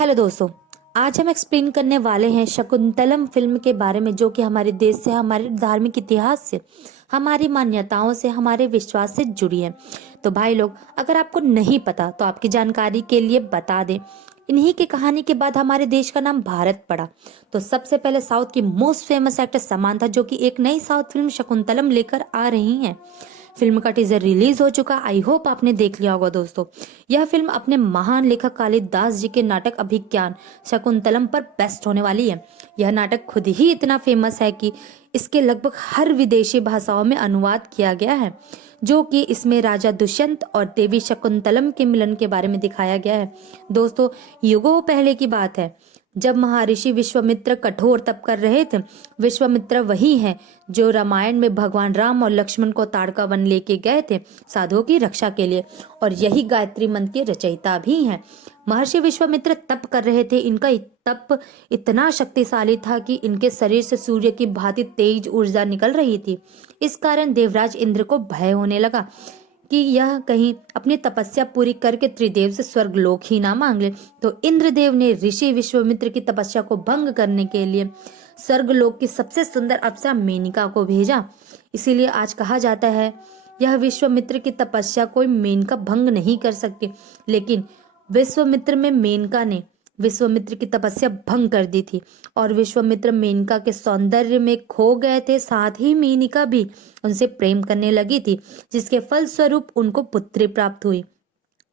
Hello दोस्तों, आज हम एक्सप्लेन करने वाले हैं शकुंतलम फिल्म के बारे में, जो कि हमारे देश से, हमारे धार्मिक इतिहास से, हमारी मान्यताओं से, हमारे विश्वास से जुड़ी है। तो भाई लोग, अगर आपको नहीं पता तो आपकी जानकारी के लिए बता दें, इन्हीं की कहानी के बाद हमारे देश का नाम भारत पड़ा। तो सबसे पहले साउथ की मोस्ट फेमस एक्टर समांथा, जो कि एक नई साउथ फिल्म शकुंतलम लेकर आ रही हैं। फिल्म का टीजर रिलीज हो चुका, आई होप आपने देख लिया होगा दोस्तों। यह फिल्म अपने महान लेखक कालिदास जी के नाटक अभिज्ञान शकुंतलम पर बेस्ट होने वाली है। यह नाटक खुद ही इतना फेमस है कि इसके लगभग हर विदेशी भाषाओं में अनुवाद किया गया है, जो कि इसमें राजा दुष्यंत और देवी शकुंतलम के मिलन के बारे में दिखाया गया है। दोस्तों, युगों पहले की बात है, जब महर्षि विश्वामित्र कठोर तप कर रहे थे। विश्वामित्र वही हैं जो रामायण में भगवान राम और लक्ष्मण को ताड़का वन लेके गए थे साधुओं की रक्षा के लिए, और यही गायत्री मंत्र के रचयिता भी हैं। महर्षि विश्वामित्र तप कर रहे थे। इनका तप इतना शक्तिशाली था कि इनके शरीर से सूर्य की भांति तेज ऊर्जा निकल रही थी। इस कारण देवराज इंद्र को भय होने लगा कि यह कहीं अपनी तपस्या पूरी करके त्रिदेव से स्वर्ग लोक ही ना मांग ले। तो इंद्रदेव ने ऋषि विश्वामित्र की तपस्या को भंग करने के लिए स्वर्ग लोक की सबसे सुंदर अप्सरा मेनका को भेजा। इसीलिए आज कहा जाता है, यह विश्वामित्र की तपस्या कोई मेनका भंग नहीं कर सकती, लेकिन विश्वामित्र में मेनका ने विश्वामित्र की तपस्या भंग कर दी थी, और विश्वामित्र मेनका के सौंदर्य में खो गए थे। साथ ही मेनका भी उनसे प्रेम करने लगी थी, जिसके फलस्वरूप उनको पुत्री प्राप्त हुई।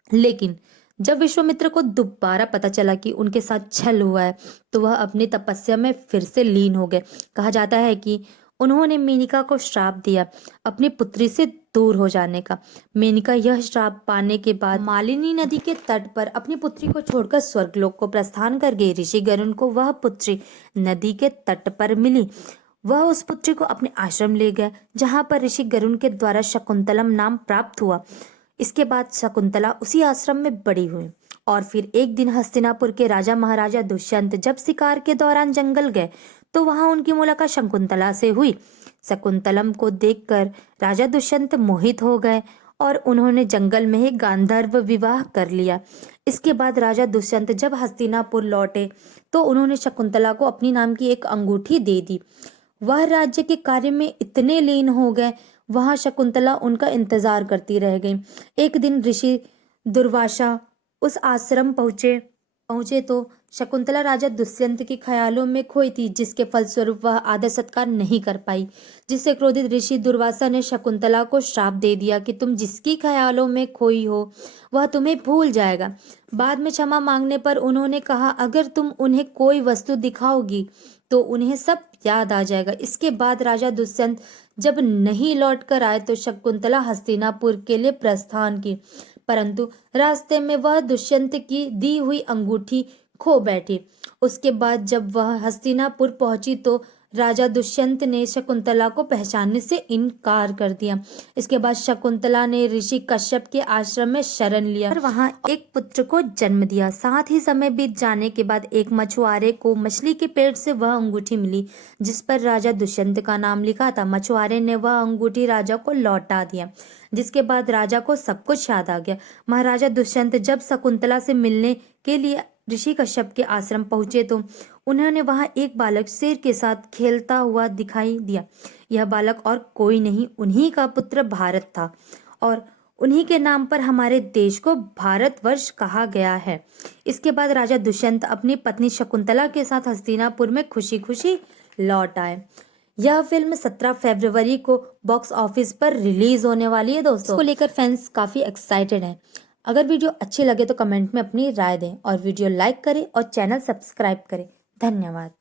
लेकिन जब विश्वामित्र को दोबारा पता चला कि उनके साथ छल हुआ है, तो वह अपनी तपस्या में फिर से लीन हो गए। कहा जाता है कि उन्होंने मेनका को श्राप दिया अपनी पुत्री से दूर हो जाने का। मेनका यह श्राप पाने के बाद मालिनी नदी के तट पर अपनी पुत्री को छोड़कर स्वर्गलोक को प्रस्थान कर गई। ऋषि गरुण को वह पुत्री नदी के तट पर मिली। वह उस पुत्री को अपने आश्रम ले गया, जहां पर ऋषि गरुण के द्वारा शकुंतलम नाम प्राप्त हुआ। इसके बाद शकुंतला उसी आश्रम में बड़ी हुई। और फिर एक दिन हस्तिनापुर के राजा महाराजा दुष्यंत जब शिकार के दौरान जंगल गए, तो वहां उनकी मुलाकात शकुंतला से हुई। शकुंतलम को देखकर राजा दुष्यंत मोहित हो गए और उन्होंने जंगल में ही गांधर्व विवाह कर लिया। इसके बाद राजा दुष्यंत जब हस्तिनापुर लौटे, तो उन्होंने शकुंतला को अपनी नाम की एक अंगूठी दे दी। वह राज्य के कार्य में इतने लीन हो गए, वहां शकुंतला उनका इंतजार करती रह गई। एक दिन ऋषि दुर्वासा उस आश्रम पहुंचे तो शकुंतला राजा दुष्यंत के ख्यालों में खोई थी, जिसके फलस्वरूप वह आदर सत्कार नहीं कर पाई। जिससे क्रोधित ऋषि दुर्वासा ने शकुंतला को श्राप दे दिया कि तुम जिसकी ख्यालों में खोई हो वह तुम्हें भूल जाएगा। बाद में क्षमा मांगने पर उन्होंने कहा, अगर तुम उन्हें कोई वस्तु दिखाओगी तो उन्हें सब याद आ जाएगा। इसके बाद राजा दुष्यंत जब नहीं लौट कर आए, तो शकुंतला हस्तिनापुर के लिए प्रस्थान की, परंतु रास्ते में वह दुष्यंत की दी हुई अंगूठी खो बैठी। उसके बाद जब वह हस्तिनापुर पहुंची, तो राजा दुष्यंत ने शकुंतला को पहचानने से इनकार कर दिया। इसके बाद शकुंतला ने ऋषि कश्यप के आश्रम में शरण लिया और वहां एक पुत्र को जन्म दिया। साथ ही समय बीत जाने के बाद एक मछुआरे को मछली के पेट से वह अंगूठी मिली, जिस पर राजा दुष्यंत का नाम लिखा था। मछुआरे ने वह अंगूठी राजा को लौटा दिया, जिसके बाद राजा को सब कुछ याद आ गया। महाराजा दुष्यंत जब शकुंतला से मिलने के लिए ऋषि कश्यप के आश्रम पहुंचे, तो उन्होंने वहां एक बालक शेर के साथ खेलता हुआ दिखाई दिया। यह बालक और कोई नहीं, उन्हीं का पुत्र भारत था, और उन्हीं के नाम पर हमारे देश को भारतवर्ष कहा गया है। इसके बाद राजा दुष्यंत अपनी पत्नी शकुंतला के साथ हस्तिनापुर में खुशी खुशी लौट आए। यह फिल्म 17 फरवरी को बॉक्स ऑफिस पर रिलीज होने वाली है दोस्तों। इसको लेकर फैंस काफी एक्साइटेड हैं। अगर वीडियो अच्छी लगे तो कमेंट में अपनी राय दें, और वीडियो लाइक करें और चैनल सब्सक्राइब करें। धन्यवाद।